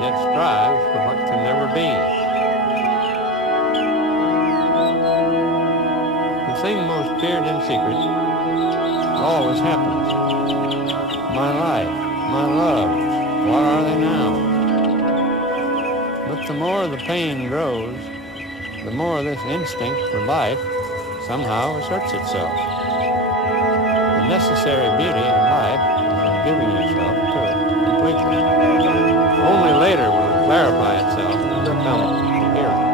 yet strives for what can never be. The thing most feared in secret always happens. My life, my loves, what are they now? But the more the pain grows, the more this instinct for life somehow asserts itself. The necessary beauty in life is giving yourself to it completely. Only later will it clarify itself and become coherent.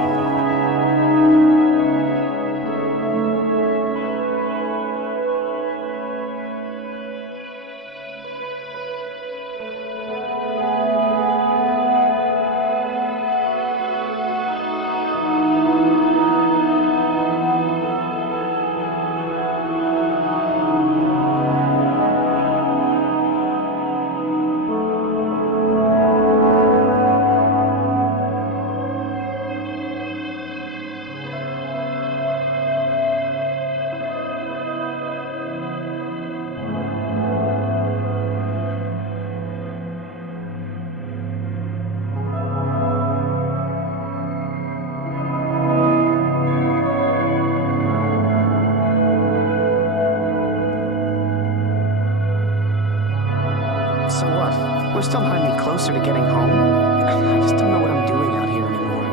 So what? We're still not any closer to getting home. I just don't know what I'm doing out here anymore.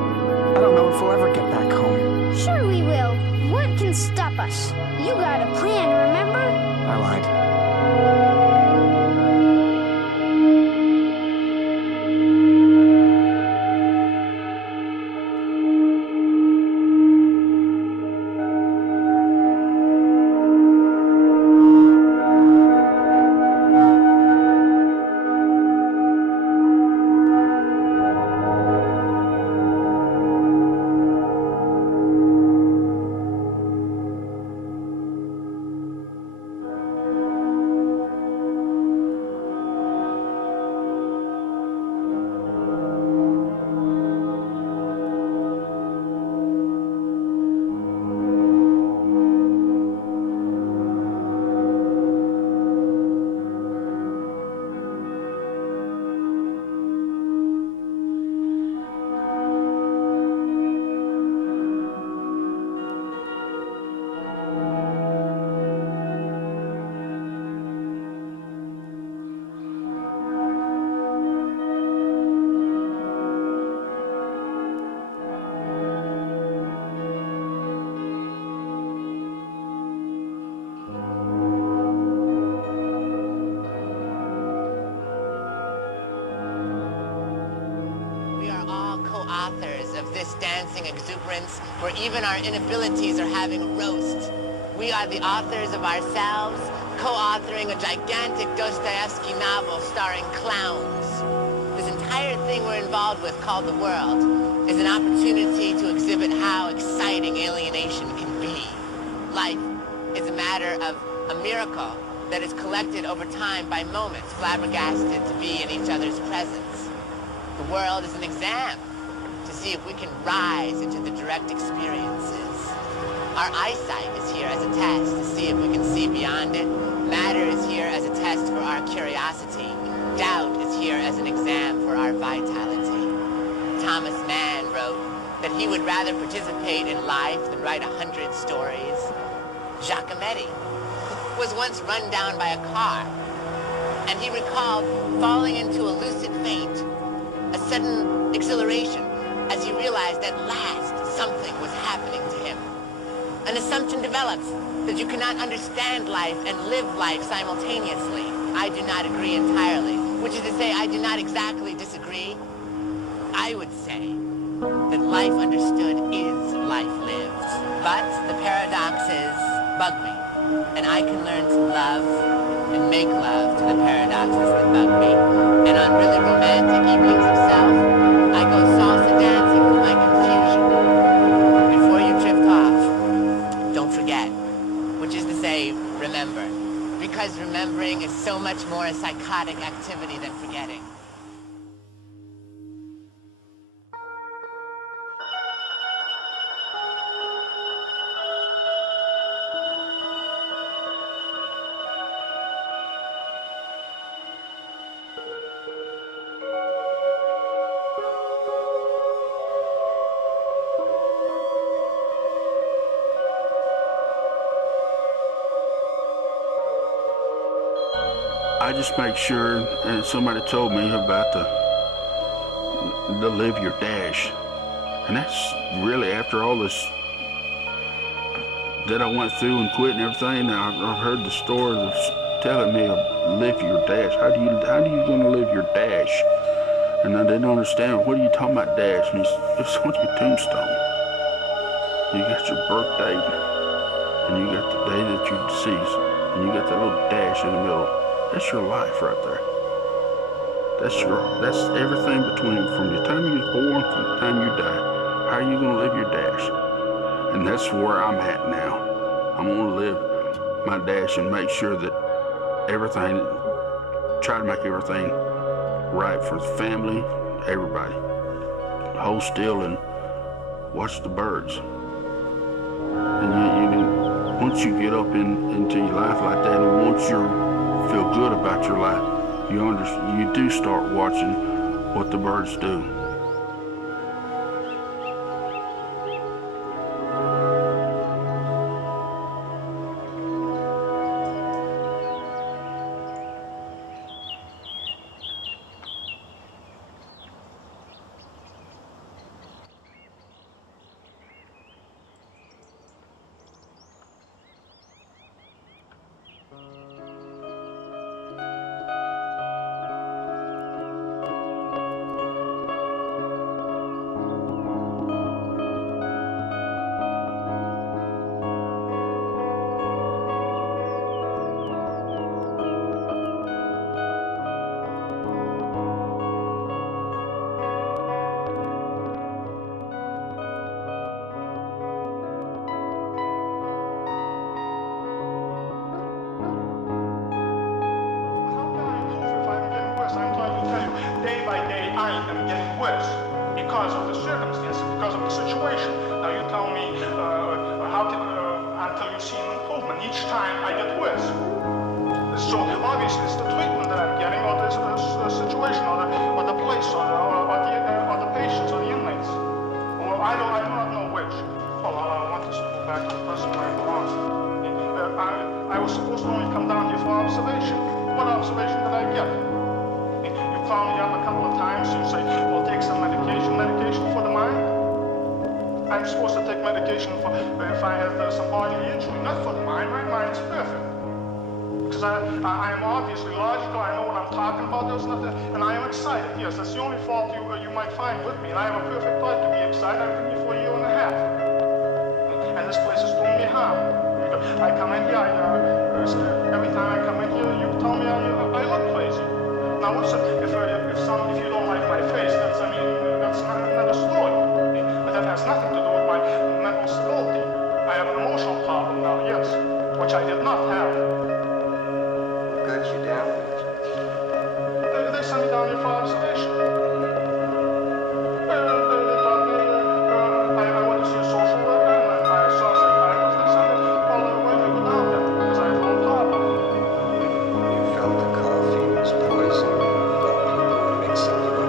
I don't know if we'll ever get back home. Sure we will. What can stop us? You got a plan, remember? I lied. Dancing exuberance, where even our inabilities are having a roast. We are the authors of ourselves, co-authoring a gigantic Dostoevsky novel starring clowns. This entire thing we're involved with, called the world, is an opportunity to exhibit how exciting alienation can be. Life is a matter of a miracle that is collected over time by moments, flabbergasted to be in each other's presence. The world is an exam to see if we can rise into the direct experiences. Our eyesight is here as a test to see if we can see beyond it. Matter is here as a test for our curiosity. Doubt is here as an exam for our vitality. Thomas Mann wrote that he would rather participate in life than write 100 stories. Giacometti was once run down by a car, and he recalled falling into a lucid faint, a sudden exhilaration, as he realized at last something was happening to him. An assumption develops that you cannot understand life and live life simultaneously. I do not agree entirely, which is to say I do not exactly disagree. I would say that life understood is life lived. But the paradoxes bug me, and I can learn to love and make love to the paradoxes that bug me. And on really romantic evenings of self, I go salsa dancing with my confusion. Before you drift off, don't forget, which is to say, remember. Because remembering is so much more a psychotic activity than forgetting. I just make sure, and somebody told me about the live your dash. And that's really after all this that I went through and quit and everything. I've heard the story that's telling me live your dash. How do you gonna live your dash? And I didn't understand, what are you talking about dash? And it's on your tombstone. You got your birth date, and you got the day that you're deceased, and you got that little dash in the middle. That's your life right there. That's everything between from the time you was born to the time you die. How are you gonna live your dash? And that's where I'm at now. I'm gonna live my dash and make sure that everything, try to make everything right for the family, everybody. Hold still and watch the birds. And once you get up into your life like that, and once you feel good about your life, you do start watching what the birds do. Felt the coffee was poison, but people were mixing it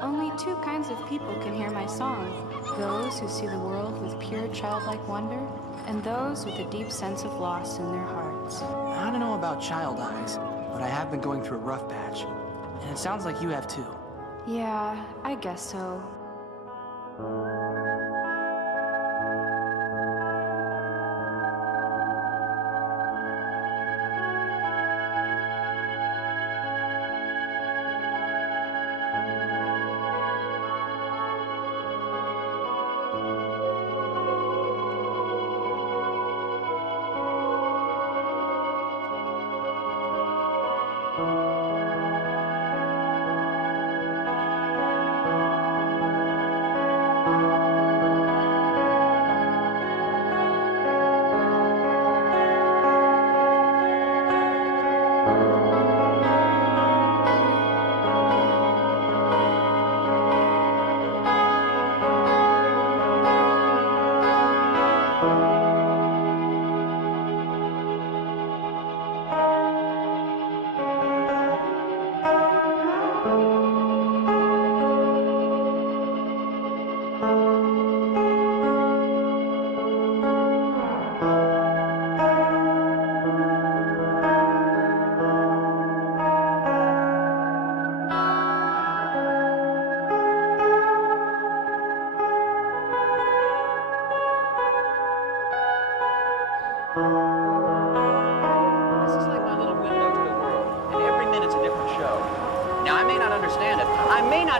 Only two kinds of people can hear my song. Those who see the world with pure childlike wonder, and those with a deep sense of loss in their hearts. I don't know about child eyes, but I have been going through a rough patch. And it sounds like you have too. Yeah, I guess so.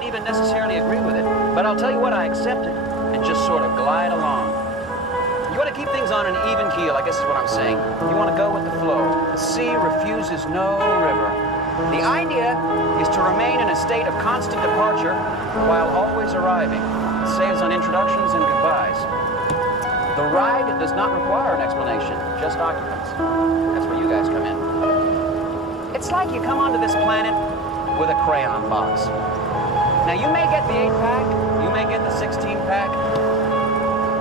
Even necessarily agree with it, but I'll tell you what, I accept it and just sort of glide along. You want to keep things on an even keel, I guess is what I'm saying. You want to go with the flow. The sea refuses no river. The idea is to remain in a state of constant departure while always arriving. It saves on introductions and goodbyes. The ride does not require an explanation, just occupants. That's where you guys come in. It's like you come onto this planet with a crayon box. Now, you may get the 8-pack, you may get the 16-pack,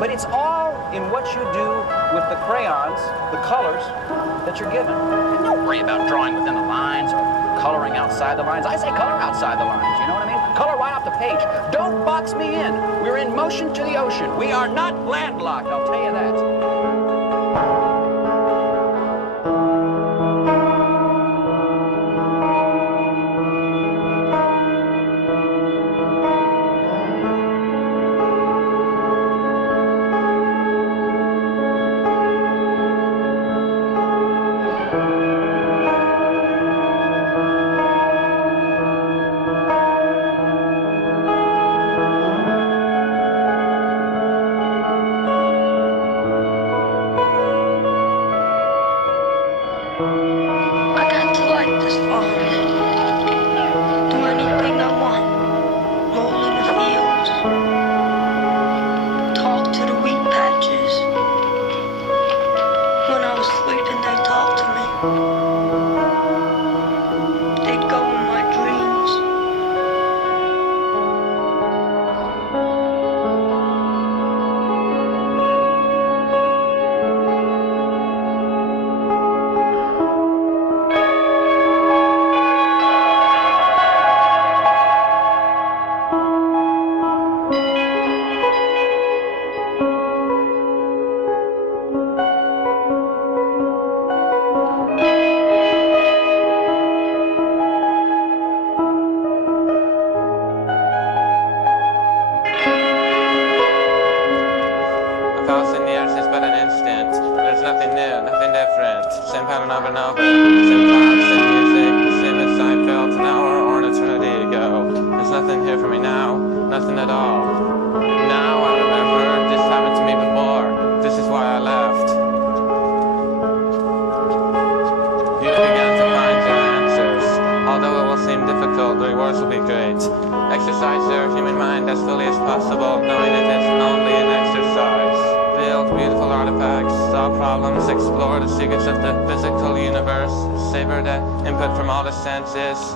but it's all in what you do with the crayons, the colors that you're given. And don't worry about drawing within the lines or coloring outside the lines. I say color outside the lines, you know what I mean? Color right off the page. Don't box me in. We're in motion to the ocean. We are not landlocked, I'll tell you that.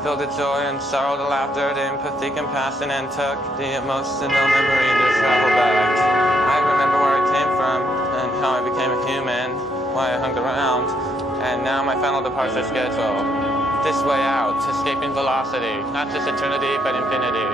Filled the joy and sorrow, the laughter, the empathy, compassion, and took the emotional memory to travel back. I remember where I came from and how I became a human, why I hung around, and now my final departure schedule. This way out, escaping velocity, not just eternity, but infinity.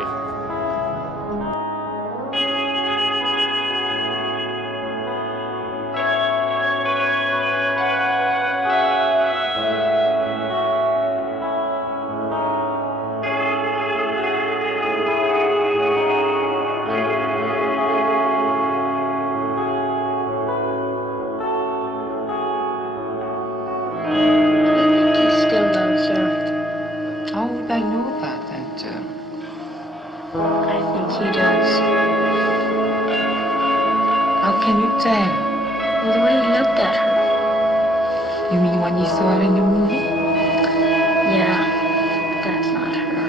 think I know that, and I think he does. how can you tell? Well, the way he looked at her. You mean when you saw her in the movie? Yeah, that's not her.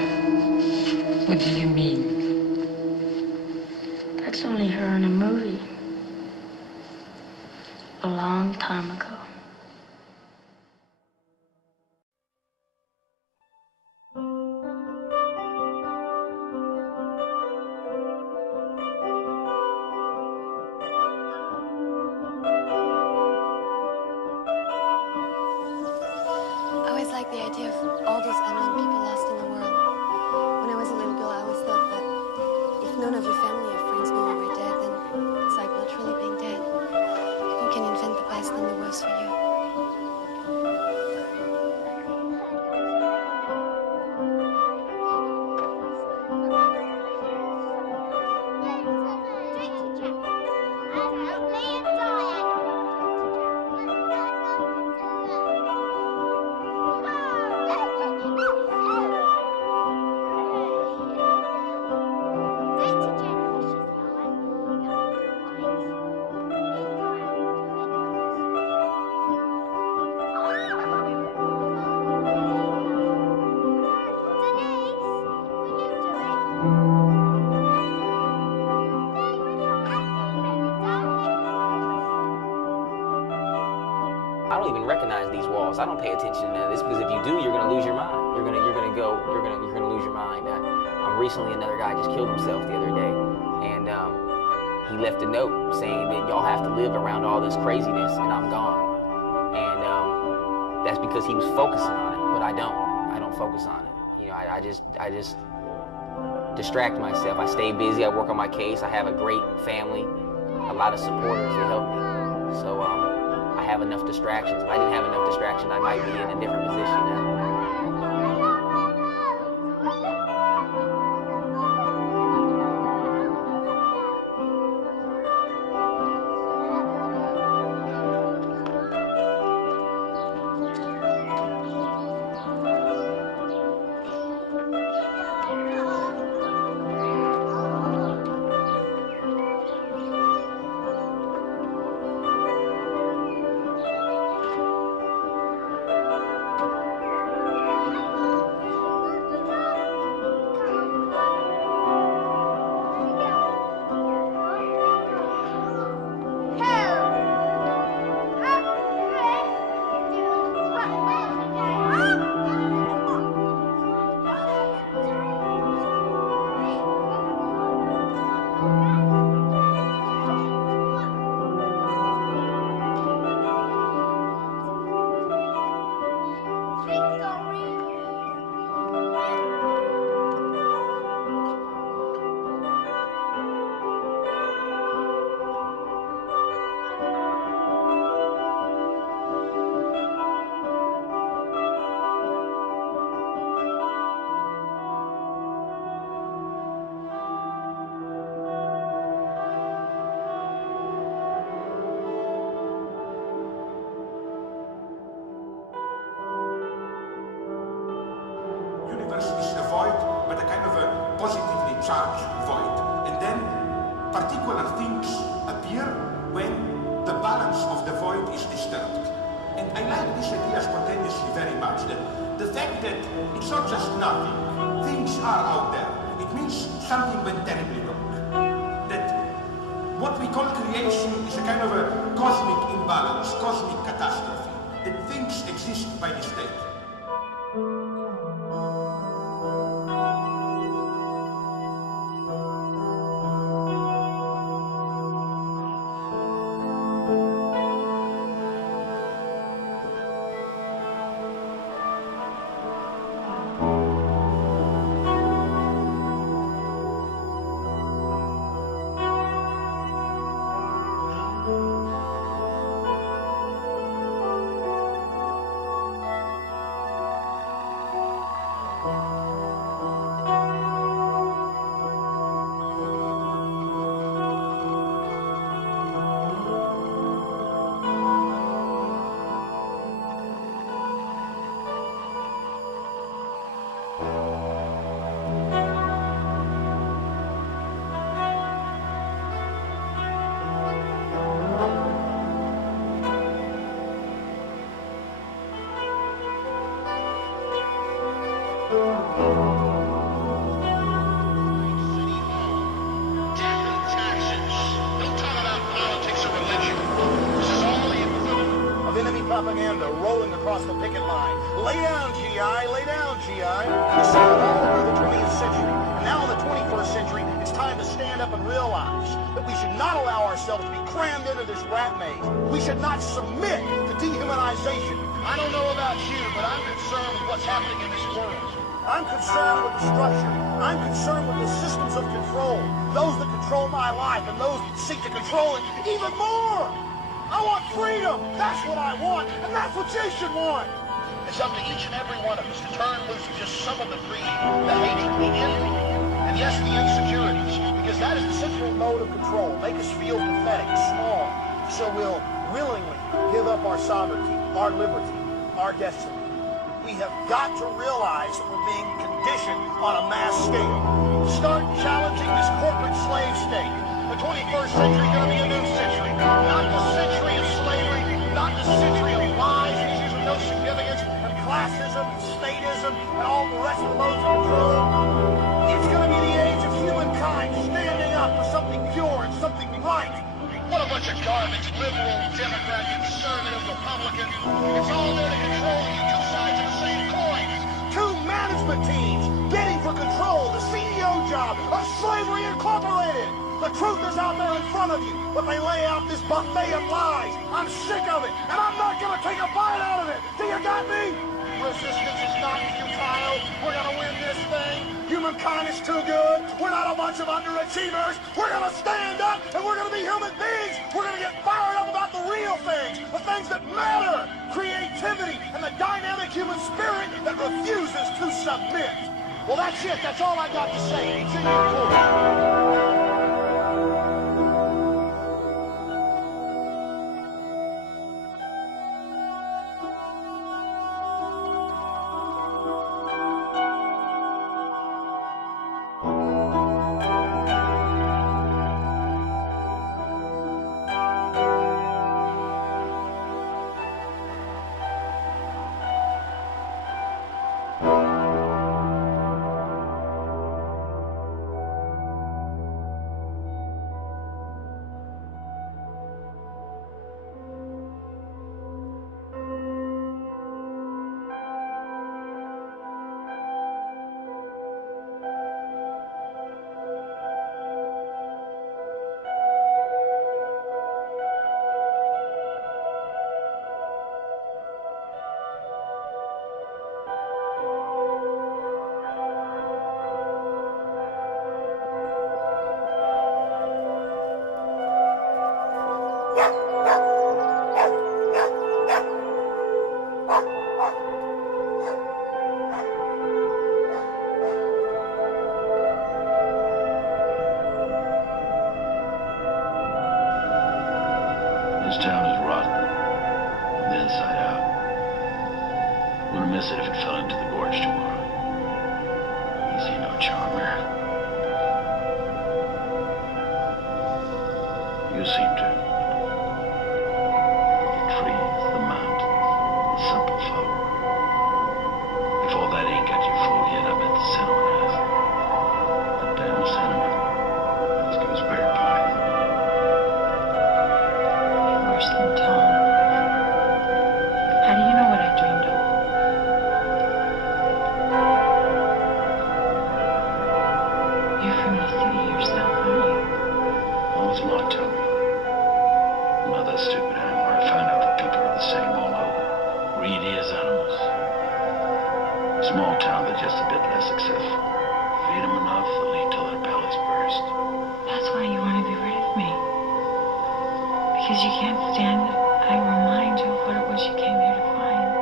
What do you mean? That's only her in a movie. A long time ago. I always liked the idea of all those unknown people lost in the world. When I was a little girl, I always thought that if none of your family or friends knew you were dead, then it's like literally being dead. Who can invent the best and the worst for you? I don't even recognize these walls. I don't pay attention to this because if you do, you're gonna lose your mind. You're gonna lose your mind. Recently, another guy just killed himself the other day, and he left a note saying that y'all have to live around all this craziness, and I'm gone. And that's because he was focusing on it, but I don't focus on it. You know, I just distract myself. I stay busy. I work on my case. I have a great family, a lot of supporters that help me. So I have enough distractions. If I didn't have enough distractions, I might be in a different position now. Is a void, but a kind of a positively charged void. And then particular things appear when the balance of the void is disturbed. And I like this idea spontaneously very much. That the fact that it's not just nothing, things are out there. It means something went terribly wrong. That what we call creation is a kind of a cosmic imbalance, cosmic catastrophe. That things exist by mistake. propaganda rolling across the picket line. Lay down, GI, lay down, GI. We saw it all through the 20th century. And now in the 21st century, it's time to stand up and realize that we should not allow ourselves to be crammed into this rat maze. We should not submit to dehumanization. I don't know about you, but I'm concerned with what's happening in this world. I'm concerned with the structure. I'm concerned with the systems of control. Those that control my life and those that seek to control it even more. I want freedom. That's what I want. And that's what you should want. It's up to each and every one of us to turn loose of just some of the greed, the hatred, the envy, and yes, the insecurities. Because that is the central mode of control. Make us feel pathetic, small. So we'll willingly give up our sovereignty, our liberty, our destiny. We have got to realize that we're being conditioned on a mass scale. Start challenging this corporate slave state. The 21st century is going to be a new century. Not the century of slavery, not the century of lies, issues of no significance, and classism, and statism, and all the rest of the modes of control. It's going to be the age of humankind standing up for something pure and something right. What a bunch of garbage, liberal, Democrat, conservative, Republican. It's all there to control you, two sides of the same coin. Two management teams bidding for control, the CEO job of Slavery Incorporated. The truth is out there in front of you, but they lay out this buffet of lies. I'm sick of it, and I'm not going to take a bite out of it. Do you got me? Resistance is not futile. We're going to win this thing. Humankind is too good. We're not a bunch of underachievers. We're going to stand up, and we're going to be human beings. We're going to get fired up about the real things, the things that matter, creativity, and the dynamic human spirit that refuses to submit. Well, that's it. That's all I got to say. It's in your court. This town is rotten, from the inside out. Wouldn't miss it if it fell into the gorge tomorrow. You see no charm here. You seem to. The trees, the mountains, the simple folk. If all that ain't got you fooled yet, I bet the cinnamon has. The damn cinnamon. That's gooseberry pies. Worse than Tom. How do you know what I dreamed of? You're from the city yourself, aren't you? What was Mom tell me? I'm not that stupid anymore. I found out that people are the same all over. Greedy as animals. Small town, they're just a bit less successful. Feed them enough, they'll eat till their bellies burst. That's why you want to be rid of me. Because you can't stand that I remind you of what it was you came here to find.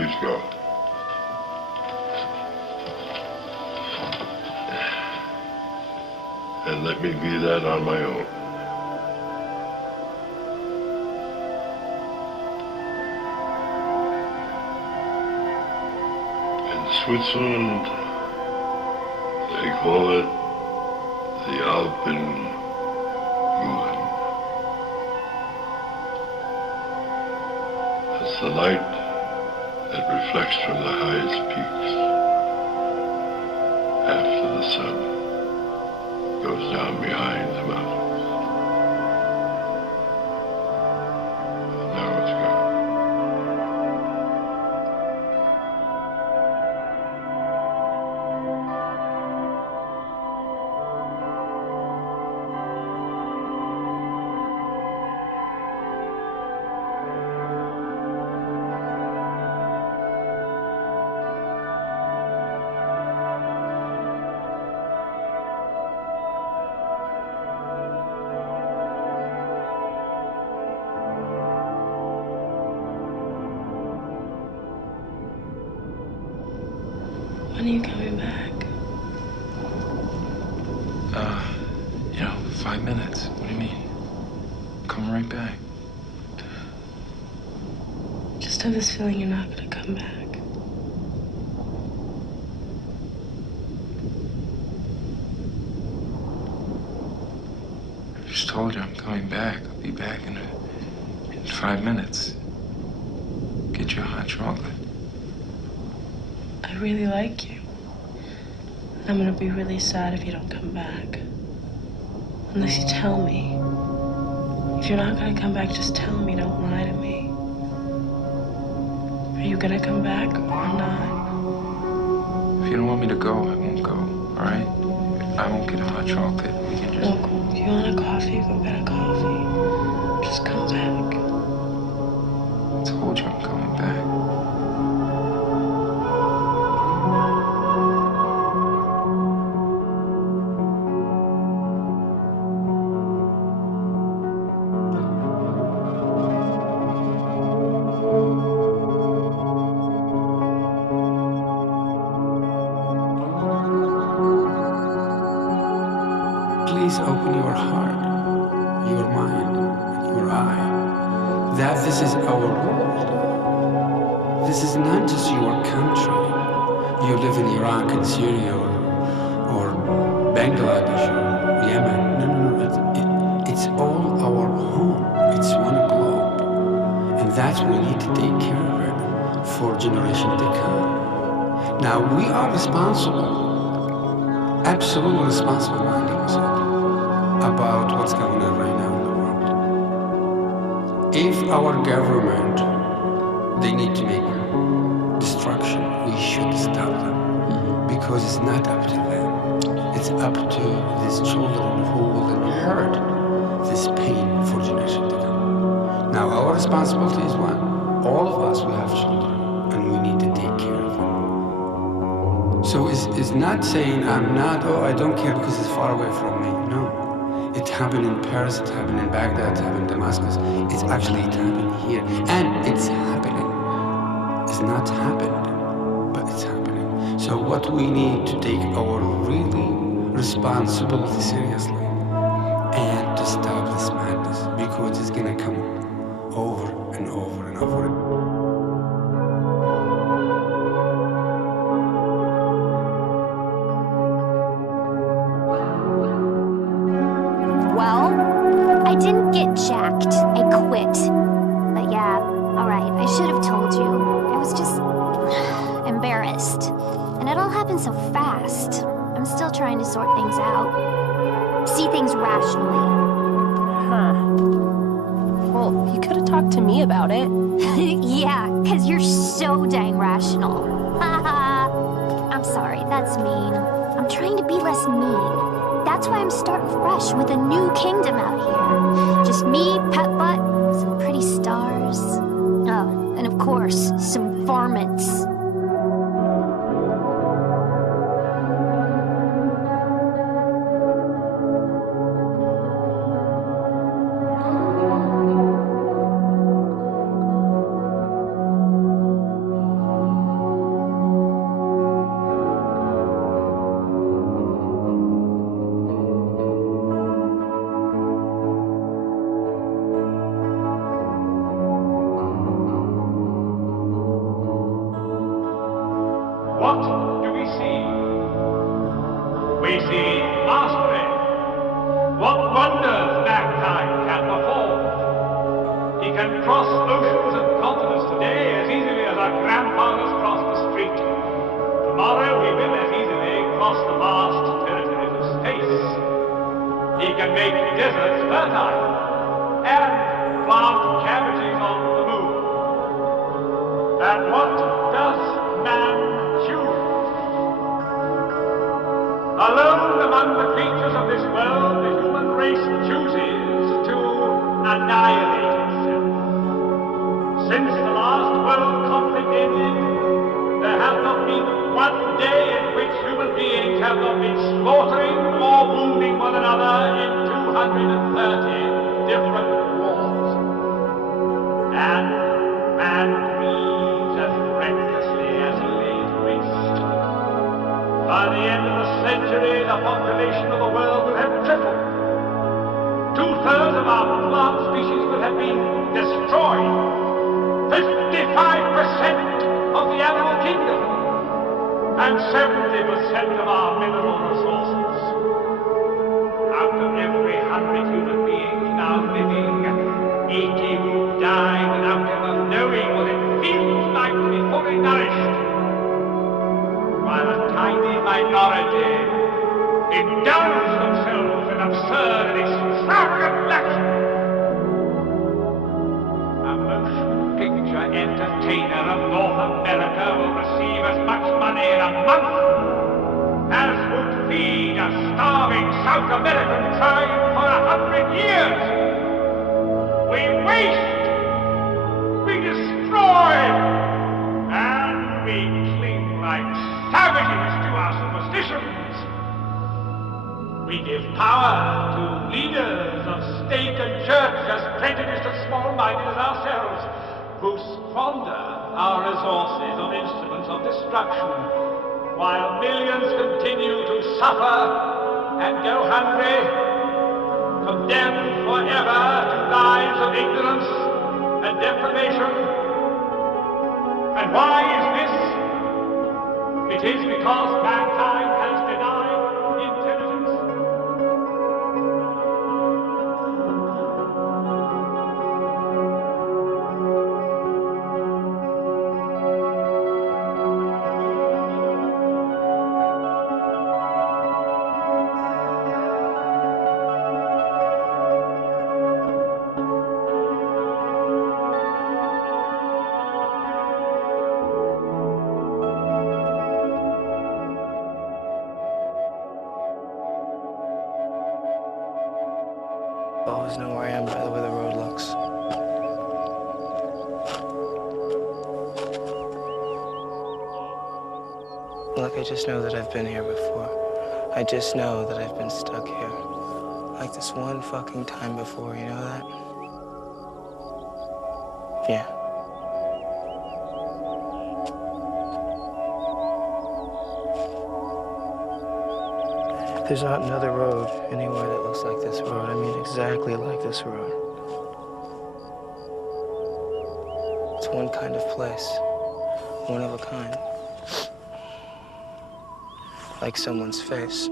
Please go. And let me be that on my own. In Switzerland, they call it the Alpen. It's the light that reflects from the highest peaks after the sun goes down behind the mountains. And now it's gone. When are you coming back? 5 minutes. What do you mean? Come right back. Just have this feeling you're not gonna come back. I just told you I'm coming back. I'll be back in 5 minutes. Get you a hot chocolate. I really like you. I'm gonna be really sad if you don't come back. Unless you tell me. If you're not gonna come back, just tell me, don't lie to me. Are you gonna come back or not? If you don't want me to go, I won't go, all right? I won't get a hot chocolate. We can just... Look, if you want a coffee, go get a coffee. Just come back. I told you I'm coming back. Please open your heart, your mind, your eye, that this is our world. This is not just your country. You live in Iraq and Syria or Bangladesh or Yemen. No. It's all our home. It's one globe. And that we need to take care of it for generations to come. Now, we are responsible, absolutely responsible, 90%. About what's going on right now in the world. If our government, they need to make destruction, we should stop them. Because it's not up to them. It's up to these children who will inherit this pain for generations to come. Now our responsibility is one. All of us, we have children and we need to take care of them. So it's not saying I don't care because it's far away from me. No. It happened in Paris, it happened in Baghdad, it happened in Damascus. It's happening here. And it's happening. It's not happened, but it's happening. So what we need to take our really responsibility seriously and to stop this madness because it's gonna come over and over and over. I didn't get jacked. I quit. But yeah, alright, I should have told you. I was just embarrassed. And it all happened so fast. I'm still trying to sort things out. See things rationally. Huh. Well, you could have talked to me about it. Yeah, because you're so dang rational. I'm sorry, that's mean. I'm trying to be less mean. That's why I'm starting fresh with a new kingdom out here. Just me, Pet Butt, some pretty stars. Oh, and of course, some varmints. cross oceans and continents today as easily as our grandfathers crossed the street. Tomorrow he will as easily cross the vast territories of space. He can make deserts fertile and plant cabbages on the moon. And what does man choose? Alone among the creatures of this world, the human race chooses to annihilate itself. Since the last world conflict ended, there has not been one day in which human beings have not been slaughtering or wounding one another in 230 different wars. And man grieves as recklessly as a laid waste. By the end of the century, the population of the world will have tripled. 2/3 of our plant species will have been destroyed. 55% of the animal kingdom. And 70% of our mineral resources. Out of every 100 human beings now living, 80 will die without ever knowing what it feels like to be fully nourished. While a tiny minority indulge themselves in absurd and extravagant luxury. A motion picture entertainer of North America will receive as much money in a month as would feed a starving South American tribe for 100 years. We waste, we destroy, and we cling like savages to our superstitions. We give power to leaders of state and church as prejudiced and small-minded as ourselves, who squander our resources on instruments of destruction, while millions continue to suffer and go hungry, condemned forever to lives of ignorance and deprivation. And why is this? It is because mankind has denied intelligence. I always know where I am by the way the road looks. Like I just know that I've been here before. I just know that I've been stuck here. Like this one fucking time before, you know that? Yeah. There's not another road anywhere that looks like this road. I mean, exactly like this road. It's one kind of place, one of a kind. Like someone's face.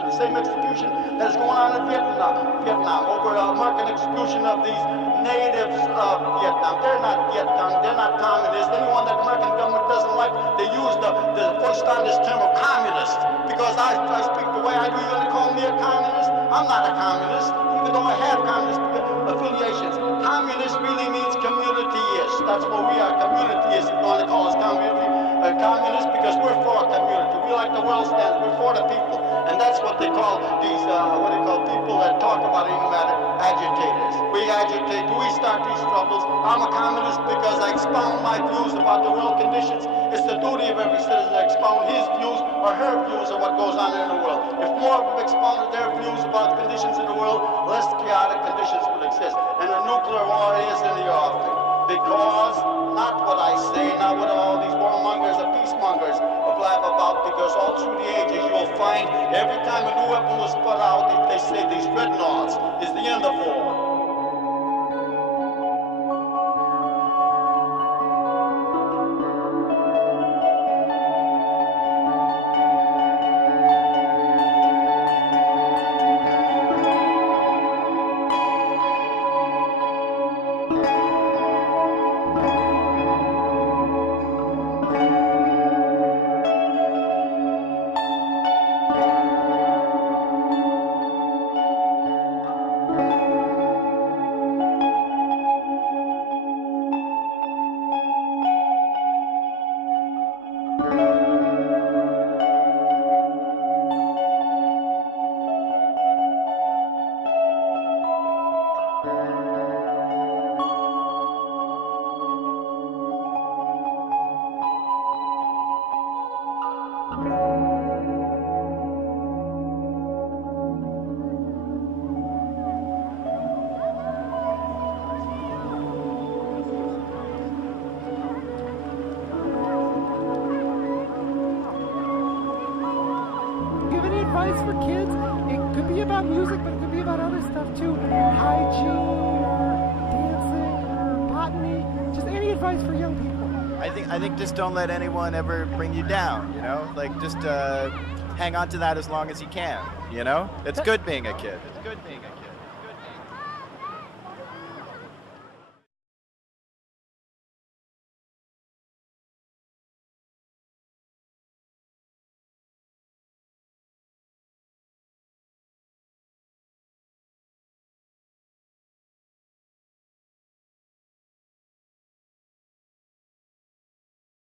The same execution that is going on in Vietnam over American execution of these natives of Vietnam. They're not Vietnam, they're not communists. Anyone that the American government doesn't like, they use the voiced on this term of communist. Because I speak the way I do, you're gonna call me a communist? I'm not a communist, even though I have communist affiliations. Communist really means community-ish. That's what we are, community-ish. If you want to call us communist because we're for a community. We like the world standards, we're for the people. And that's what they call these, people that talk about any matter, agitators. We agitate, we start these troubles. I'm a communist because I expound my views about the world conditions. It's the duty of every citizen to expound his views or her views of what goes on in the world. If more of them expounded their views about conditions in the world, less chaotic conditions would exist. And a nuclear war is and because not what I say, not what all these warmongers and peacemongers blab about, because all through the ages you will find every time a new weapon was put out, they say these dreadnoughts is the end of war. For kids, it could be about music, but it could be about other stuff too. Hygiene, or dancing, or botany. Just any advice for young people. I think just don't let anyone ever bring you down. You know, like just hang on to that as long as you can. You know, it's good being a kid. It's good being a kid.